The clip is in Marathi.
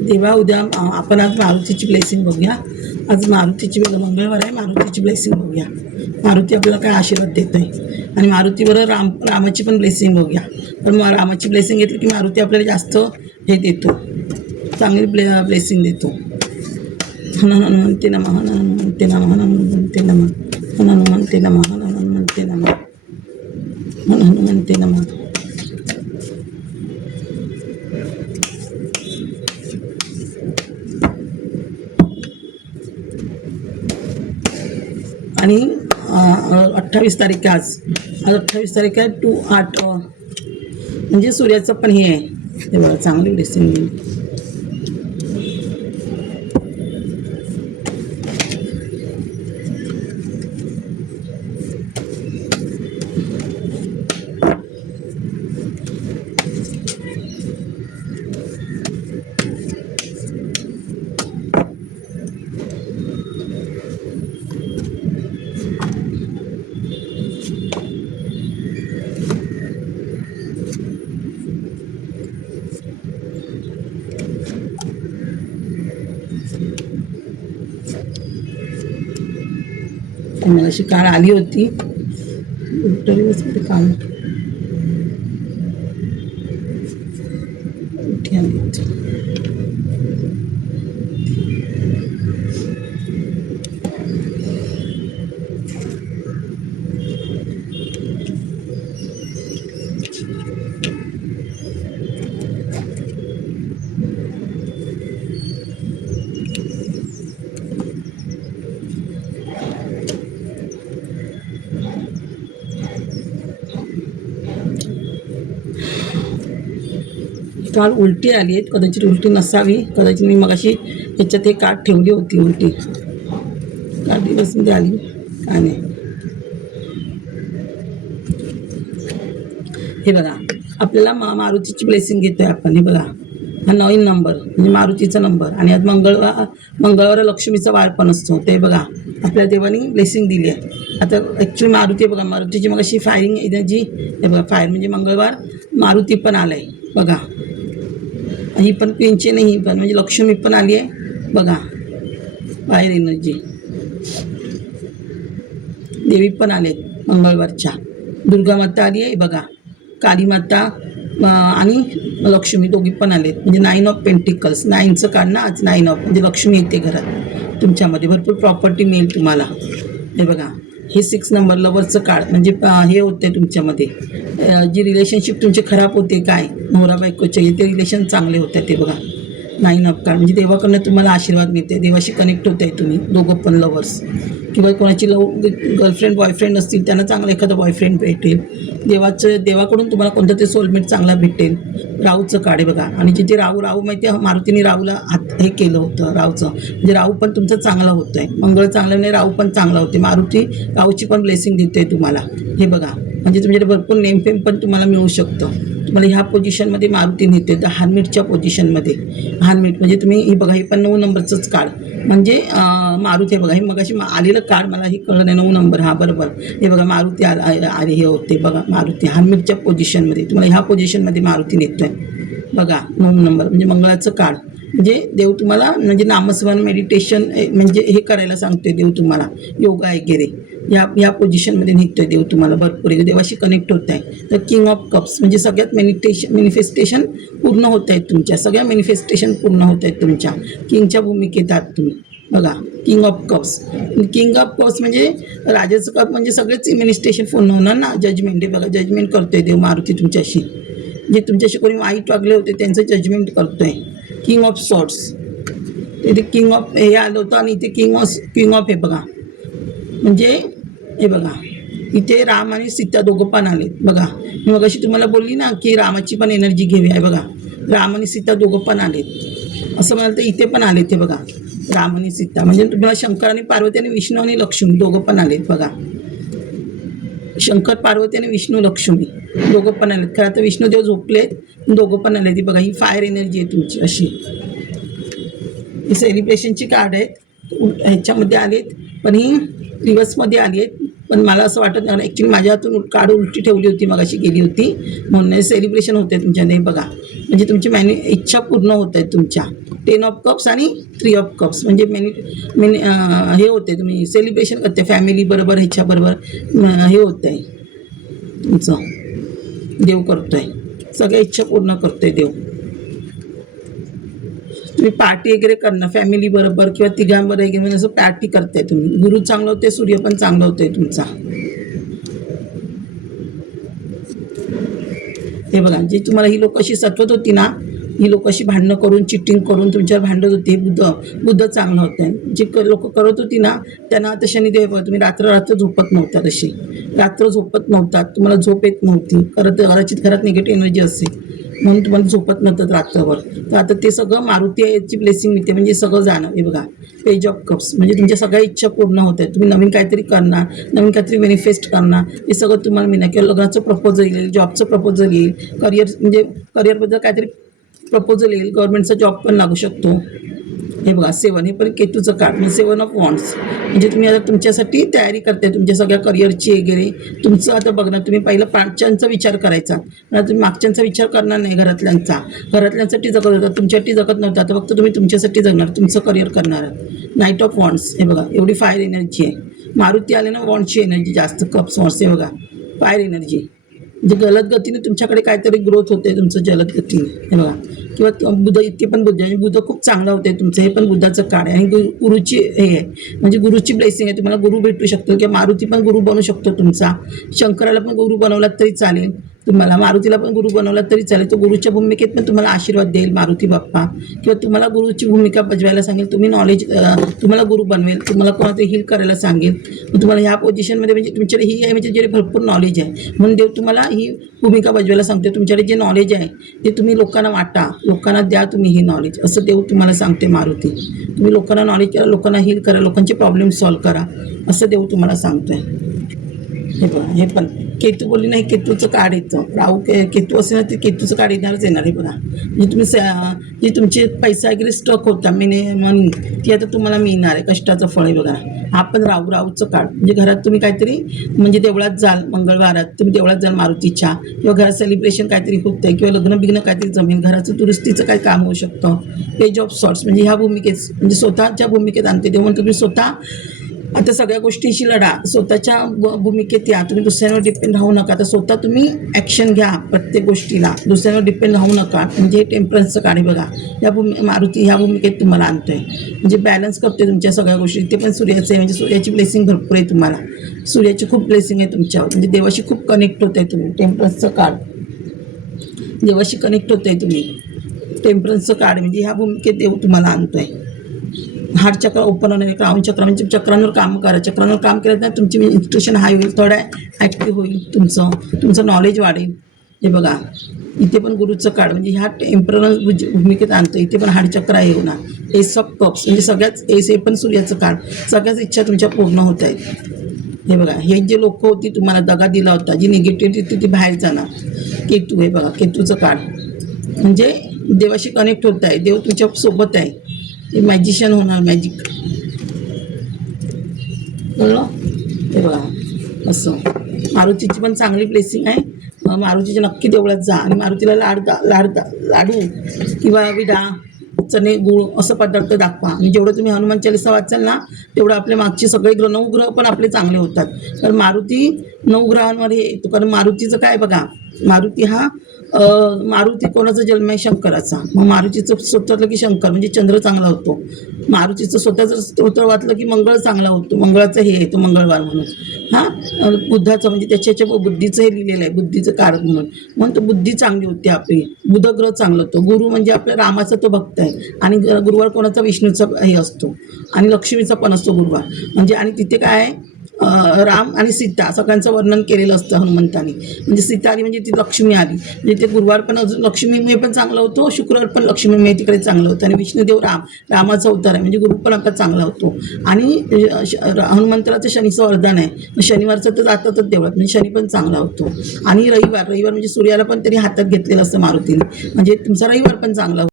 देवा उद्या आपण आज मारुतीची ब्लेसिंग बघूया. आज मारुतीची मंगळवार आहे, मारुतीची ब्लेसिंग बघूया. मारुती आपल्याला काय आशीर्वाद देत आहे आणि मारुतीबरोबर रामाची पण ब्लेसिंग बघूया. पण मग रामाची ब्लेसिंग घेतली की मारुती आपल्याला जास्त हे देतो, चांगली ब्लेसिंग देतो. हनुमंते नमः, हनुमंते नमः, हनुमंते नमः, हनुमंते नमः, हनुमंते नमः, हनुमंते नमः. आणि 28 तारीख आहे आज 28 तारीख आहे 2/8 म्हणजे सूर्याचं पण हे आहे. ते बघा चांगली ब्लेसिंग देईल. मला अशी काळ आली होती दिवसमध्ये काळ उठी आली होती. काल उलटी आली आहेत, कदाचित उलटी नसावी, कदाचित मी मगाशी ह्याच्यात हे कार्ड ठेवली होती उलटी. काल दिवसमध्ये आली काय नाही. हे बघा आपल्याला मारुतीची ब्लेसिंग घेतोय आपण. हे बघा हा 9 नंबर म्हणजे मारुतीचा नंबर आणि आज मंगळवार लक्ष्मीचा वार पण असतो. ते बघा आपल्या देवानी ब्लेसिंग दिली आहे. आता ॲक्च्युली मारुती बघा, मारुतीची मग अशी फायरिंग एनर्जी. हे बघा फायर म्हणजे मंगळवार मारुती पण आला आहे बघा. ही पण क्वीनची नाही, ही पण म्हणजे लक्ष्मी पण आली आहे बघा. फायर एनर्जी देवी पण आले मंगळवारच्या. दुर्गा माता आली आहे बघा, काली माता आणि लक्ष्मी दोघी पण आलेत. म्हणजे 9 ऑफ पेंटिकल्स, 9चं कार्ड ना आज. 9 ऑफ म्हणजे लक्ष्मी येते घरात तुमच्यामध्ये, भरपूर प्रॉपर्टी मिळेल तुम्हाला. हे बघा हे 6 नंबर लवरचं कार्ड म्हणजे हे होते तुमच्यामध्ये जी रिलेशनशिप तुमचे खराब होते काय नवरा बायकोचे ते रिलेशन चांगले होते. ते बघा 9 ऑफ कार्ड म्हणजे देवाकडनं तुम्हाला आशीर्वाद मिळते. देवाशी कनेक्ट होत आहे तुम्ही दोघं पण लवर्स, किंवा कोणाची गर्लफ्रेंड बॉयफ्रेंड असतील त्यांना चांगला एखादा बॉयफ्रेंड भेटेल. देवाकडून तुम्हाला कोणतं ते सोलमेट चांगला भेटेल. राहूचं कार्ड आहे बघा. आणि जिथे राहू माहिती आहे मारुतीने राहूला हे केलं होतं राहूचं, म्हणजे राहू पण तुमचं चांगला होतं आहे. मंगळ चांगलं नाही, राहू पण चांगला होते. मारुती राहूची पण ब्लेसिंग देते तुम्हाला. हे बघा म्हणजे तुमच्याकडे भरपूर नेमफेम पण तुम्हाला मिळू शकतं. तुम्हाला ह्या पोझिशनमध्ये मारुती नेते हॅन्डमेडच्या पोझिशनमध्ये. हॅन्डमेड म्हणजे तुम्ही ही बघा, हे पण 9 नंबरचंच कार्ड म्हणजे मारुती. हे बघा हे मगाशी आलेलं कार्ड मला हे कळलं नाही. 9 नंबर हा बरोबर. हे बघा मारुती आले हे होते बघा. मारुती हॅन्डमेडच्या पोझिशनमध्ये तुम्हाला ह्या पोझिशनमध्ये मारुती नेतो आहे बघा. 9 नंबर म्हणजे मंगळाचं कार्ड. म्हणजे देव तुम्हाला म्हणजे नामस्मरण मेडिटेशन म्हणजे हे करायला सांगतोय देव तुम्हाला. योगा वगैरे या पोझिशनमध्ये निघतोय देव तुम्हाला. भरपूर देवाशी कनेक्ट होत आहे. तर किंग ऑफ कप्स म्हणजे सगळ्यात मॅनिफेस्टेशन पूर्ण होत आहेत तुमच्या. सगळ्या मॅनिफेस्टेशन पूर्ण होत आहेत तुमच्या. किंगच्या भूमिकेत आहात तुम्ही बघा. King of cups. King of cups म्हणजे राजाचं कप म्हणजे सगळेच मॅनिफेस्टेशन पूर्ण होणार ना. जजमेंट आहे बघा, जजमेंट करतोय देव मारुती तुमच्याशी. जे तुमच्याशी कोणी वाईट वागले होते त्यांचं जजमेंट करतोय. किंग ऑफ सॉर्ट्स इथे किंग ऑफ हे आलं होतं आणि इथे किंग ऑफ हे बघा. म्हणजे हे बघा इथे राम आणि सीता दोघं पण आलेत बघा. मी मग अशी तुम्हाला बोलली ना की रामाची पण एनर्जी घेऊया. आहे बघा राम आणि सीता दोघं पण आलेत असं म्हणाल तर इथे पण आलेत. हे बघा राम आणि सीता म्हणजे तुम्हाला शंकर आणि पार्वती आणि विष्णू आणि लक्ष्मी दोघं पण आलेत बघा. शंकर पार्वती आणि विष्णू लक्ष्मी दोघं पण आलेत. खरं तर विष्णुदेव झोपलेत, दोघं पण आले. ती बघा ही फायर एनर्जी आहे तुमची अशी. ही सेलिब्रेशनची कार्ड आहेत ह्याच्यामध्ये आलेत, पण ही रिव्हर्समध्ये आली आहेत. पण मला असं वाटत नाही, ॲक्च्युली माझ्या हातून कार्ड उलटी ठेवली होती मगाशी गेली होती म्हणून सेलिब्रेशन होते तुमच्याने. बघा म्हणजे तुमची इच्छा पूर्ण होत आहेत तुमच्या. 10 ऑफ कप्स आणि 3 ऑफ कप्स म्हणजे हे होते, तुम्ही सेलिब्रेशन करते फॅमिली बरोबर, ह्याच्याबरोबर हे होतं आहे तुमचं. देव करतोय सगळ्या इच्छा पूर्ण करतोय देव. तुम्ही पार्टी वगैरे करणं फॅमिली बरोबर किंवा तिघांबरोबर वगैरे असं पार्टी करताय तुम्ही. गुरु चांगलं होते, सूर्य पण चांगलं होतंय तुमचा. हे बघा, जे तुम्हाला ही लोक अशी सतवत होती ना, ही लोक अशी भांडणं करून चिटिंग करून तुमच्यावर भांडत होती, बुद्ध चांगलं होतं. जे लोक करत होती ना त्यांना आता शनिदेव बघा, तुम्ही रात्र झोपत नव्हता, तशी रात्र झोपत नव्हता, तुम्हाला झोप येत नव्हती, कदाचित घरात निगेटिव्ह एनर्जी असेल म्हणून तुम्हाला झोपत नव्हतं रात्रभर. तर आता ते सगळं मारुती याची ब्लेसिंग मिळते, म्हणजे सगळं जाणं. हे बघा, पेज ऑफ कप्स म्हणजे तुमच्या सगळ्या इच्छा पूर्ण होत आहेत. तुम्ही नवीन काहीतरी करणार, नवीन काहीतरी मॅनिफेस्ट करणार, हे सगळं तुम्हाला मिळणार. किंवा लग्नाचं प्रपोजल येईल, जॉबचं प्रपोजल येईल, करिअरबद्दल काहीतरी प्रपोजल येईल, गव्हर्नमेंटचा जॉब पण लागू शकतो. हे बघा 7, हे पण केतूचं कार्ड म्हणजे 7 ऑफ वॉन्ड्स. म्हणजे तुम्ही आता तुमच्यासाठी तयारी करताय तुमच्या सगळ्या करिअरची वगैरे. तुमचं आता बघणार, तुम्ही पहिलं पाठच्यांचा विचार करायचा, तुम्ही मागच्यांचा विचार करणार नाही. घरातल्यांसाठी जगत होता, तुमच्यासाठी जगत नव्हता. तर फक्त तुम्ही तुमच्यासाठी जगणार, तुमचं करिअर करणार. नाईट ऑफ वॉन्ड्स, हे बघा एवढी फायर एनर्जी आहे. मारुती आले ना, वॉन्डची एनर्जी जास्त, कप्स वॉन्ड्स. हे बघा फायर एनर्जी म्हणजे जलद गतीने तुमच्याकडे काहीतरी ग्रोथ होते तुमचं जलद गतीने. हे बघा, किंवा बुध, इतके पण बुद्ध म्हणजे बुध खूप चांगला होते तुमचं. हे पण बुद्धाचं कार्ड आहे आणि गुरुची हे आहे, म्हणजे गुरुची ब्लेसिंग आहे. तुम्हाला गुरु भेटू शकतो किंवा मारुती पण गुरु बनू शकतो तुमचा. शंकराला पण गुरु बनवलात तरी चालेल तुम्हाला, मारुतीला पण गुरु बनवला तरी चालेल. तो गुरुच्या भूमिकेत पण तुम्हाला आशीर्वाद देईल मारुती बाप्पा, किंवा तुम्हाला गुरुची भूमिका बजवायला सांगेल. तुम्ही नॉलेज, तुम्हाला गुरु बनवेल, तुम्हाला कोणातरी हील करायला सांगेल. मग तुम्हाला ह्या पोझिशनमध्ये म्हणजे तुमच्याकडे ही आहे, म्हणजे जे भरपूर नॉलेज आहे म्हणून देव तुम्हाला ही भूमिका बजवायला सांगते. तुमच्याकडे जे नॉलेज आहे ते तुम्ही लोकांना वाटा, लोकांना द्या तुम्ही हे नॉलेज, असं देव तुम्हाला सांगते मारुती. तुम्ही लोकांना नॉलेज करा, लोकांना हील करा, लोकांचे प्रॉब्लेम सॉल्व्ह करा, असं देव तुम्हाला सांगतोय. हे बघा, हे पण केतू बोलली नाही, केतूचं कार्ड येतं. राहू केतू असेल ना, ते केतूचं कार्ड येणार. हे बघा, म्हणजे तुम्ही जे तुमचे पैसा वगैरे स्टक होता मनी, ती आता तुम्हाला मिळणार आहे, कष्टाचं फळ. आहे बघा, हा पण राहूचं कार्ड. म्हणजे घरात तुम्ही काहीतरी म्हणजे देवळात जाल, मंगळवारात तुम्ही देवळात जाल मारुतीच्या, किंवा घरात सेलिब्रेशन काहीतरी होतं आहे, किंवा लग्न काहीतरी जमेल, घराचं दुरुस्तीचं काही काम होऊ शकतं. पेज ऑफ सॉर्ट्स म्हणजे ह्या भूमिकेत, म्हणजे स्वतःच्या भूमिकेत आणते देव. म्हणून तुम्ही स्वतः आता सगळ्या गोष्टींशी लढा, स्वतःच्या भूमिकेत या. तुम्ही दुसऱ्यांवर डिपेंड राहू नका. आता स्वतः तुम्ही ॲक्शन घ्या प्रत्येक गोष्टीला, दुसऱ्यांवर डिपेंड राहू नका. म्हणजे टेम्परन्सचं कार्ड बघा, या मारुती ह्या भूमिकेत तुम्हाला आणतोय, म्हणजे बॅलन्स करते तुमच्या सगळ्या गोष्टी. ते पण सूर्याचं आहे, म्हणजे सूर्याची ब्लेसिंग भरपूर आहे तुम्हाला. सूर्याची खूप ब्लेसिंग आहे तुमच्यावर, म्हणजे देवाशी खूप कनेक्ट होत आहे तुम्ही. टेम्परन्सचं कार्ड, देवाशी कनेक्ट होत आहे तुम्ही. टेम्परन्सचं कार्ड म्हणजे ह्या भूमिकेत देव तुम्हाला आणतोय. हार्ट चक्र ओपन होणार आहे, क्राऊन चक्र म्हणजे चक्रांवर काम करा. चक्रांवर काम केलं तर तुमची इन्स्ट्रुक्शन हाय होईल, थोडा ॲक्टिव्ह होईल, तुमचं नॉलेज वाढेल. हे बघा, इथे पण गुरुचं कार्ड म्हणजे ह्या टेम्परन्स भूमिकेत आणतं. इथे पण हार्ट चक्र आहे होणार. एस ऑफ कप्स म्हणजे सगळ्याच हे पण सूर्याचं कार्ड. सगळ्याच इच्छा तुमच्या पूर्ण होत आहेत. हे बघा, हे जे लोक होती तुम्हाला दगा दिला होता, जी निगेटिव्हिटी ती बाहेर जाणार. केतू, हे बघा केतूचं कार्ड म्हणजे देवाशी कनेक्ट होत आहे, देव तुमच्या सोबत आहे. ते मॅजिशियन होणार, मॅजिक बोललो. हे बघा, असं मारुतीची पण चांगली ब्लेसिंग आहे. मारुतीच्या नक्की देवळात जा आणि मारुतीला लाडू किंवा विडा, चणे, गुळ असं पदार्थ दाखवा. आणि जेवढं तुम्ही हनुमान चालीसा वाचाल ना, तेवढं आपल्या मागचे सगळे 9 ग्रह पण आपले चांगले होतात. कारण मारुती 9 ग्रहांवर येतो. कारण मारुतीचं काय बघा, मारुती कोणाचा जन्म आहे? शंकराचा. मग मारुतीचं स्तोत्र की शंकर म्हणजे चंद्र चांगला होतो. मारुतीचं स्वतःचं स्तोत्र वाचलं की मंगळ चांगला होतो. मंगळाचं हे येतो मंगळवार म्हणून. बुद्धाचं म्हणजे त्याच्या बुद्धीचं हे लिहिलेलं आहे, बुद्धीचं कारण म्हणून तो बुद्धी चांगली होती आपली. बुध ग्रह चांगलं होतं. गुरु म्हणजे आपल्या रामाचा तो भक्त आहे. आणि गुरुवार कोणाचा? विष्णूचा हे असतो आणि लक्ष्मीचा पण असतो गुरुवार म्हणजे. आणि तिथे काय आहे, राम आणि सीता सगळ्यांचं वर्णन केलेलं असतं हनुमंतानी. म्हणजे सीता आली म्हणजे ती लक्ष्मी आली, म्हणजे ते गुरुवार पण अजून लक्ष्मीमुळे पण चांगला होतो, शुक्रवार पण लक्ष्मीमुळे तिकडे चांगलं होतं. आणि विष्णुदेव रामाचा अवतार आहे म्हणजे गुरु पण आपला चांगला होतो. आणि हनुमंताचं शनीचं वरदान आहे, शनिवारचं तर जातातच देवळात म्हणजे शनी पण चांगला होतो. आणि रविवार म्हणजे सूर्याला पण तरी हातात घेतलेलं असतं मारुतीने, म्हणजे तुमचा रविवार पण चांगला होतो.